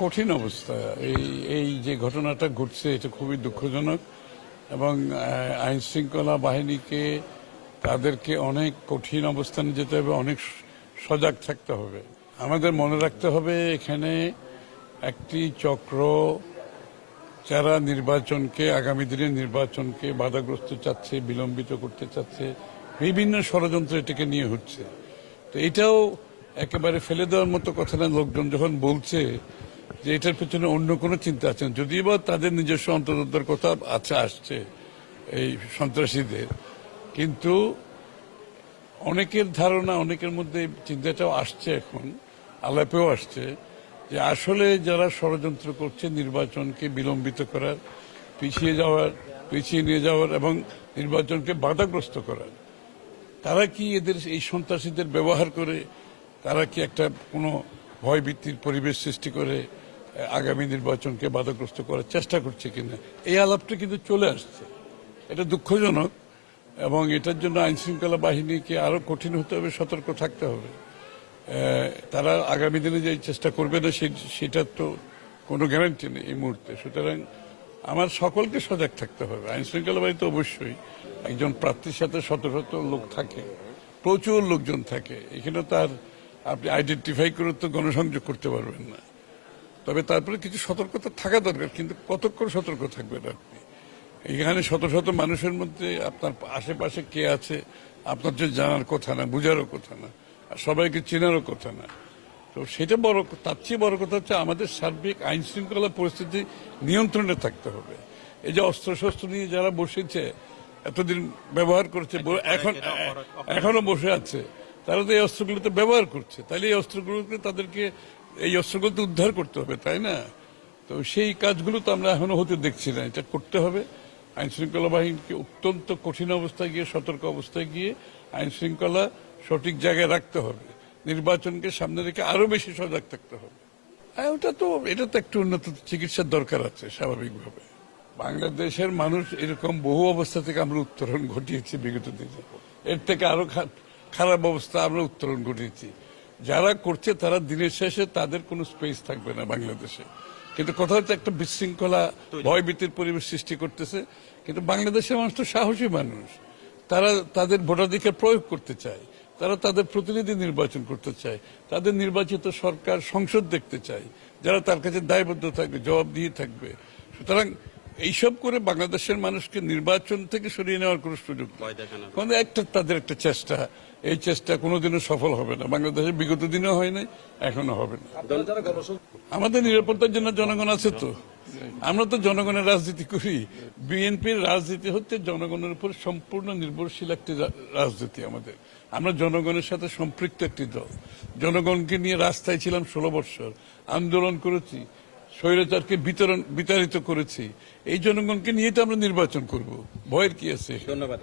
কঠিন অবস্থা। এই এই যে ঘটনাটা ঘটছে এটা খুবই দুঃখজনক এবং আইন শৃঙ্খলা বাহিনীকে তাদেরকে অনেক কঠিন অবস্থানে যেতে হবে, অনেক সজাগ থাকতে হবে। আমাদের মনে রাখতে হবে এখানে একটি চক্র যারা নির্বাচনকে, আগামী দিনের নির্বাচনকে বাধাগ্রস্ত চাচ্ছে, বিলম্বিত করতে চাচ্ছে, বিভিন্ন ষড়যন্ত্র এটাকে নিয়ে হচ্ছে। তো এটাও একেবারে ফেলে দেওয়ার মতো কথা না। লোকজন যখন বলছে যে এটার পেছনে অন্য কোনো চিন্তা আছে, যদিও বা তাদের নিজস্ব অন্তর্দত্তের কথা আসছে এই সন্ত্রাসীদের, কিন্তু অনেকের ধারণা, অনেকের মধ্যে চিন্তাটাও আসছে, এখন আলাপেও আসছে যে আসলে যারা ষড়যন্ত্র করছে নির্বাচনকে বিলম্বিত করার, পিছিয়ে নিয়ে যাওয়ার এবং নির্বাচনকে বাধাগ্রস্ত করার, তারা কি এদের এই সন্ত্রাসীদের ব্যবহার করে তারা কি একটা কোনো ভয়ভীতির পরিবেশ সৃষ্টি করে আগামী নির্বাচনকে বাধাগ্রস্ত করার চেষ্টা করছে কিনা, এই আলাপটা কিন্তু চলে আসছে। এটা দুঃখজনক এবং এটার জন্য আইন শৃঙ্খলা বাহিনীকে আরো কঠিন হতে হবে, সতর্ক থাকতে হবে। তারা আগামী দিনে যে চেষ্টা করবে না সেটার তো কোনো গ্যারান্টি নেই এই মুহূর্তে। সুতরাং আমার সকলকে সজাগ থাকতে হবে। আইন শৃঙ্খলা বাহিনী তো অবশ্যই, একজন প্রার্থীর সাথে শত শত লোক থাকে, প্রচুর লোকজন থাকে, এখানে তার আপনি আইডেন্টিফাই করে তো গণসংযোগ করতে পারবেন না। তবে তারপরে কিছু সতর্কতা থাকা দরকার, কিন্তু কতক্ষণ সতর্ক থাকবেন আপনি? এখানে শত শত মানুষের মধ্যে আপনার আশেপাশে কে আছে আপনার যে জানার কথা না, বুঝারও কথা না, আর সবাইকে চেনারও কথা না। তো সেটা বড়, তার চেয়ে বড় কথা হচ্ছে আমাদের সার্বিক আইন শৃঙ্খলা পরিস্থিতি নিয়ন্ত্রণে থাকতে হবে। এই যে অস্ত্রশস্ত্র নিয়ে যারা বসেছে, এতদিন ব্যবহার করছে, এখনো বসে আছে, তারা তো এই অস্ত্রগুলোতে ব্যবহার করছে। তাহলে এই অস্ত্রগুলোকে তাদেরকে এই অস্ত্রগুলোতে উদ্ধার করতে হবে, তাই না? তো সেই কাজগুলো তো আমরা এখনো হতে দেখছি না। এটা করতে হবে। আইন শৃঙ্খলা বাহিনীকে অত্যন্ত কঠিন অবস্থায় গিয়ে, সতর্ক অবস্থায় গিয়ে আইন শৃঙ্খলা সঠিক জায়গায় রাখতে হবে। নির্বাচনকে সামনে রেখে আরো বেশি সজাগ থাকতে হবে। এটা তো একটু উন্নত চিকিৎসার দরকার আছে স্বাভাবিকভাবে। বাংলাদেশের মানুষ এরকম বহু অবস্থা থেকে আমরা উত্তরণ ঘটিয়েছি বিগত দিনে। এর থেকে আরো খারাপ অবস্থা আমরা উত্তরণ ঘটিয়েছি। যারা করছে তারা দিনের শেষে তাদের কোনো স্পেস থাকবে না বাংলাদেশে। কিন্তু কথা হচ্ছে একটা বিশৃঙ্খলা, ভয়ভীতির পরিবেশ সৃষ্টি করতেছে। কিন্তু বাংলাদেশের মানুষ তো সাহসী মানুষ, তারা তাদের ভোটাধিকার প্রয়োগ করতে চায়, তারা তাদের প্রতিনিধি নির্বাচন করতে চায়, তাদের নির্বাচিত সরকার, সংসদ দেখতে চায়, যারা তার কাছে দায়বদ্ধ থাকবে, জবাবদিহি থাকবে। সুতরাং এইসব করে বাংলাদেশের মানুষকে নির্বাচন থেকে সরিয়ে নেওয়ার কোনো সুযোগ নেই। তাদের একটা চেষ্টা, এই চেষ্টা কোনোদিনও সফল হবে না। বাংলাদেশের বিগত দিনেও হয় নাই, এখনো হবে না। আমাদের নিরাপত্তার জন্য জনগণ আছে তো। আমরা তো জনগণের রাজনীতি করি। বিএনপির রাজনীতি হচ্ছে জনগণের উপর সম্পূর্ণ নির্ভরশীল একটি রাজনীতি আমাদের। আমরা জনগণের সাথে সম্পৃক্ত একটি দল। জনগণকে নিয়ে রাস্তায় ছিলাম 16 বছর, আন্দোলন করেছি, স্বৈরাচারকে বিতাড়িত করেছি। এই জনগণকে নিয়ে তো আমরা নির্বাচন করব, ভয়ের কি আছে? ধন্যবাদ।